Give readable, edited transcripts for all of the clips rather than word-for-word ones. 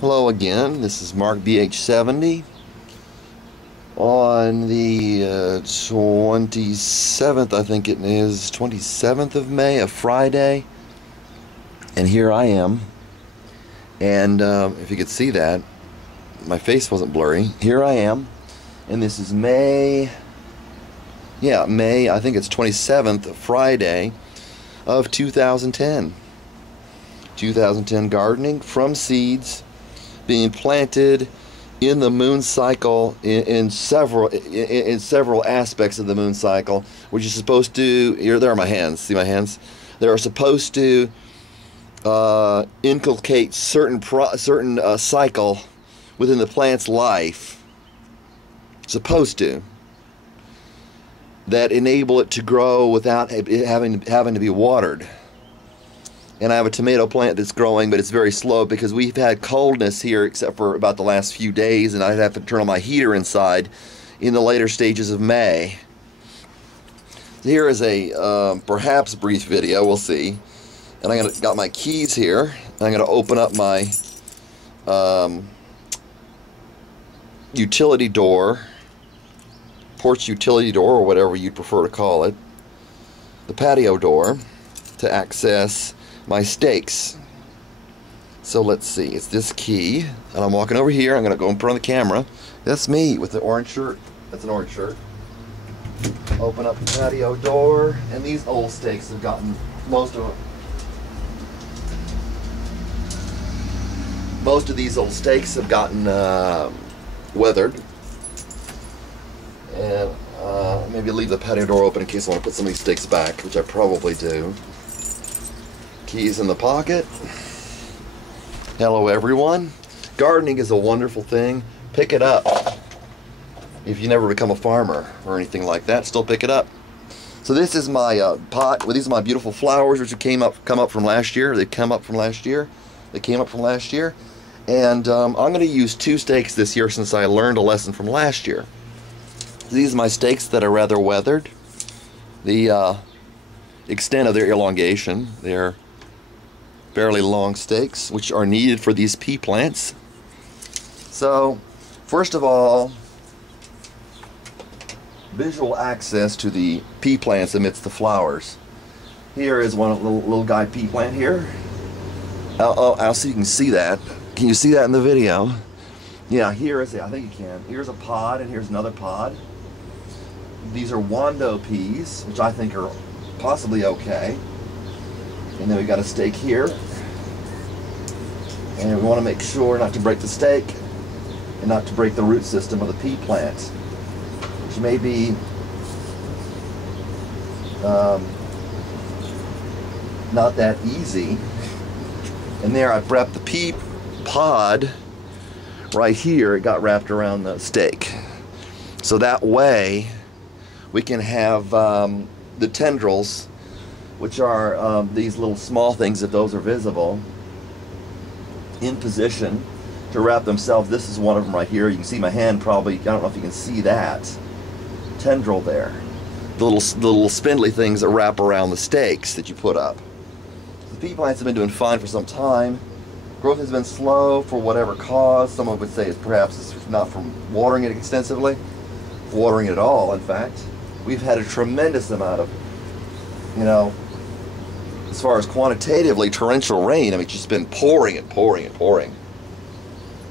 Hello again, this is Mark BH70 on the 27th, I think it is, 27th of May, a Friday, and here I am, and if you could see that, my face wasn't blurry. Here I am, and this is May, I think it's 27th, Friday of 2010. 2010 gardening from seeds being planted in the moon cycle in several aspects of the moon cycle, which is supposed to, here, there are my hands, see my hands? They are supposed to inculcate certain cycle within the plant's life, supposed to, that enable it to grow without having to be watered. And I have a tomato plant that's growing, but it's very slow because we've had coldness here except for about the last few days, and I'd have to turn on my heater inside in the later stages of May. Here is a perhaps brief video, we'll see. And I got my keys here. I'm going to open up my utility door, porch utility door, or whatever you'd prefer to call it, the patio door, to access my stakes. So let's see, it's this key, and I'm walking over here. I'm going to go in front of the camera. That's me with the orange shirt. That's an orange shirt. Open up the patio door, and these old stakes have gotten, most of these old stakes have gotten weathered. And maybe leave the patio door open in case I want to put some of these stakes back, which I probably do. Keys in the pocket. Hello everyone. Gardening is a wonderful thing. Up. Pick it up. If you never become a farmer or anything like that, still pick it up. So this is my pot. Well, these are my beautiful flowers, which come up from last year. They came up from last year. And I'm going to use 2 stakes this year since I learned a lesson from last year. These are my stakes that are rather weathered. The extent of their elongation, they're fairly long stakes, which are needed for these pea plants. So, first of all, visual access to the pea plants amidst the flowers. Here is one little guy pea plant here. I'll see if you can see that. Can you see that in the video? Yeah, here is it. I think you can. Here's a pod, and here's another pod. These are Wando peas, which I think are possibly okay. And then we got a stake here. And we want to make sure not to break the stake and not to break the root system of the pea plant, which may be not that easy. And there I've wrapped the pea pod right here. It got wrapped around the stake. So that way we can have the tendrils, which are these little small things, if those are visible, in position to wrap themselves. This is one of them right here. You can see my hand probably. I don't know if you can see that tendril there. The little spindly things that wrap around the stakes that you put up. The pea plants have been doing fine for some time. Growth has been slow for whatever cause. Someone would say it's perhaps not from watering it extensively, watering it at all, in fact. We've had a tremendous amount of, as far as quantitatively, torrential rain. I mean, it's just been pouring and pouring and pouring.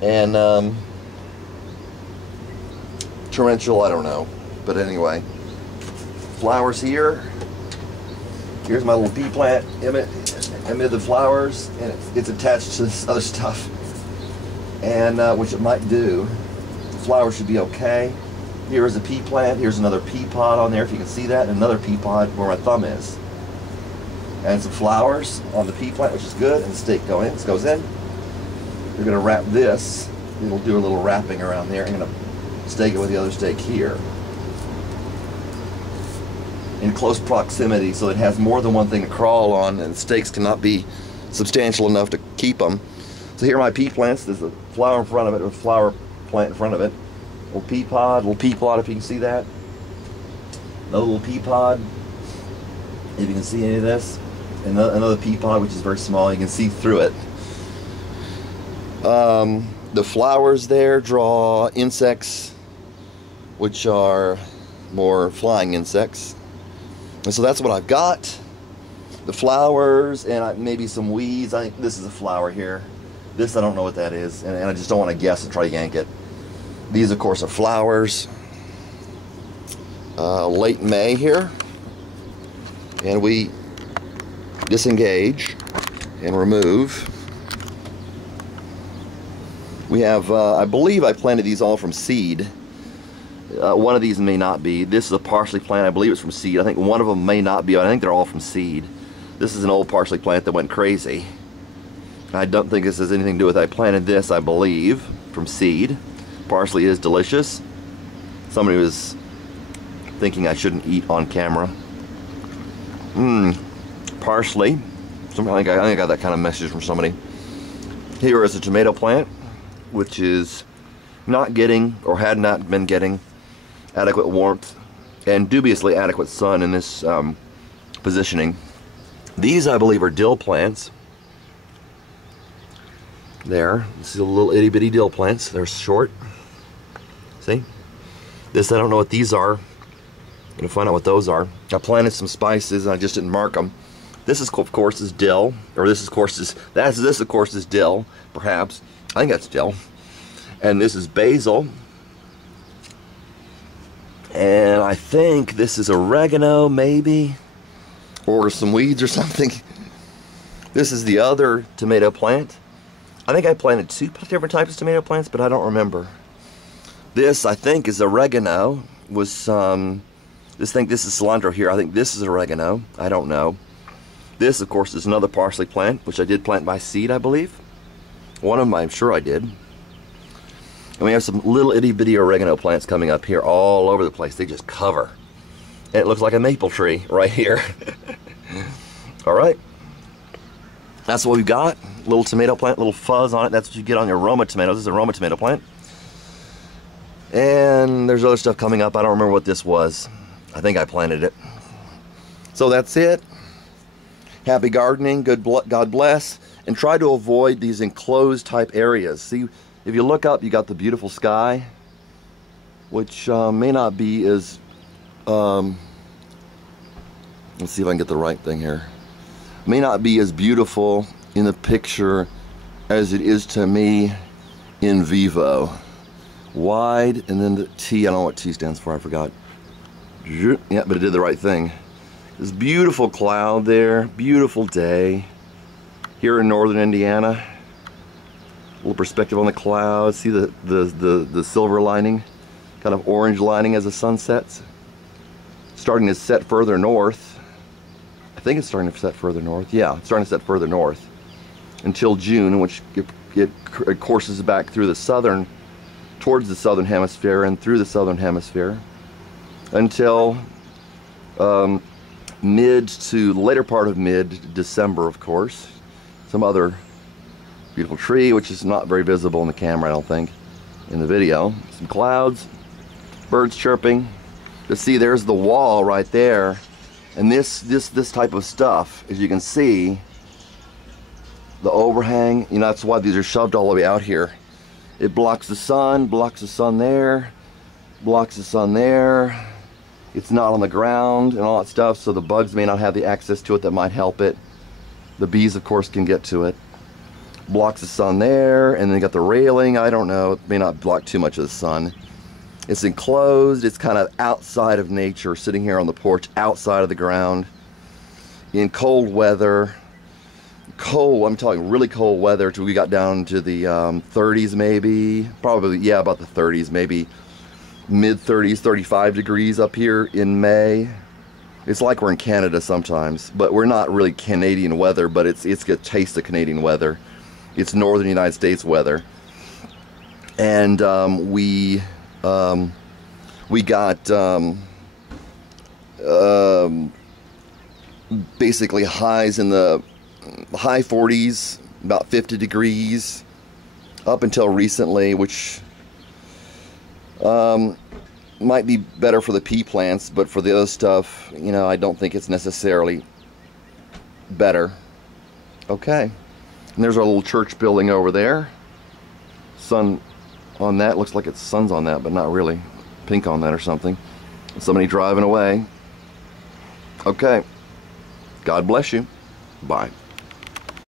And torrential, I don't know. But anyway, flowers here. Here's my little pea plant amid the flowers, and it's attached to this other stuff. And which it might do. The flowers should be okay. Here is a pea plant. Here's another pea pod on there, if you can see that, and another pea pod where my thumb is. And some flowers on the pea plant, which is good, and the stake goes in. You're going to wrap this. It'll do a little wrapping around there. I'm going to stake it with the other stake here, in close proximity, so it has more than one thing to crawl on, and the stakes cannot be substantial enough to keep them. So here are my pea plants. There's a flower in front of it, a flower plant in front of it. Little pea pod, if you can see that. Another little pea pod, if you can see any of this. Another pea pod, which is very small. You can see through it. The flowers there draw insects, which are more flying insects. And so that's what I've got. The flowers and maybe some weeds. I think this is a flower here. This, I don't know what that is, and I just don't want to guess and try to yank it. These, of course, are flowers. Late May here. And we disengage and remove. We have, I believe I planted these all from seed. One of these may not be. This is a parsley plant. I believe it's from seed. I think one of them may not be. I think they're all from seed. This is an old parsley plant that went crazy. I don't think this has anything to do with it. I planted this, I believe, from seed. Parsley is delicious. Somebody was thinking I shouldn't eat on camera. Parsley. I think I got that kind of message from somebody. Here is a tomato plant, which is not getting, or had not been getting, adequate warmth and dubiously adequate sun in this positioning. These, I believe, are dill plants. There, this is a little itty bitty dill plants. They're short. See? This, I don't know what these are. I'm gonna find out what those are. I planted some spices and I just didn't mark them. This is, of course, is dill, or this, of course, is dill. Perhaps I think that's dill. And this is basil. And I think this is oregano, maybe, or some weeds or something. This is the other tomato plant. I think I planted two different types of tomato plants, but I don't remember. This, I think, is oregano. This is cilantro here. I think this is oregano. I don't know. This, of course, is another parsley plant, which I did plant by seed, I believe. One of them, I'm sure I did. And we have some little itty bitty oregano plants coming up here all over the place. They just cover. And it looks like a maple tree right here. All right. That's what we've got. Little tomato plant, little fuzz on it. That's what you get on your Roma tomatoes. This is a Roma tomato plant. And there's other stuff coming up. I don't remember what this was. I think I planted it. So that's it. Happy gardening. God bless. And try to avoid these enclosed type areas. See, if you look up, you got the beautiful sky, which may not be as... let's see if I can get the right thing here. May not be as beautiful in the picture as it is to me in vivo. Wide, and then the T, I don't know what T stands for, I forgot. Yeah, but it did the right thing. This beautiful cloud there, beautiful day here in northern Indiana. A little perspective on the clouds. See the silver lining, kind of orange lining as the sun sets. Starting to set further north. I think it's starting to set further north. Yeah, it's starting to set further north until June, in which it courses back through the southern, towards the southern hemisphere and through the southern hemisphere until mid to later part of mid-December, of course. Some other beautiful tree, which is not very visible in the camera, I don't think, in the video. Some clouds, birds chirping. To see, there's the wall right there. And this type of stuff, as you can see, the overhang, you know, that's why these are shoved all the way out here. It blocks the sun there, blocks the sun there. It's not on the ground and all that stuff, so the bugs may not have the access to it that might help it. The bees, of course, can get to it. Blocks the sun there, and then you got the railing. I don't know, it may not block too much of the sun. It's enclosed, it's kind of outside of nature, sitting here on the porch, outside of the ground. In cold weather, I'm talking really cold weather, till we got down to the 30s maybe, probably, yeah, about the 30s, maybe mid-30s, 35 degrees up here in May. It's like we're in Canada sometimes, but we're not really Canadian weather, but it's a taste of Canadian weather. It's northern United States weather. And we got basically highs in the high 40s, about 50 degrees up until recently, which might be better for the pea plants, but for the other stuff, you know, I don't think it's necessarily better. Okay, and there's our little church building over there. sun on that. Looks like it's sun's on that, but not really. Pink on that or something. Somebody driving away. Okay. God bless you. Bye.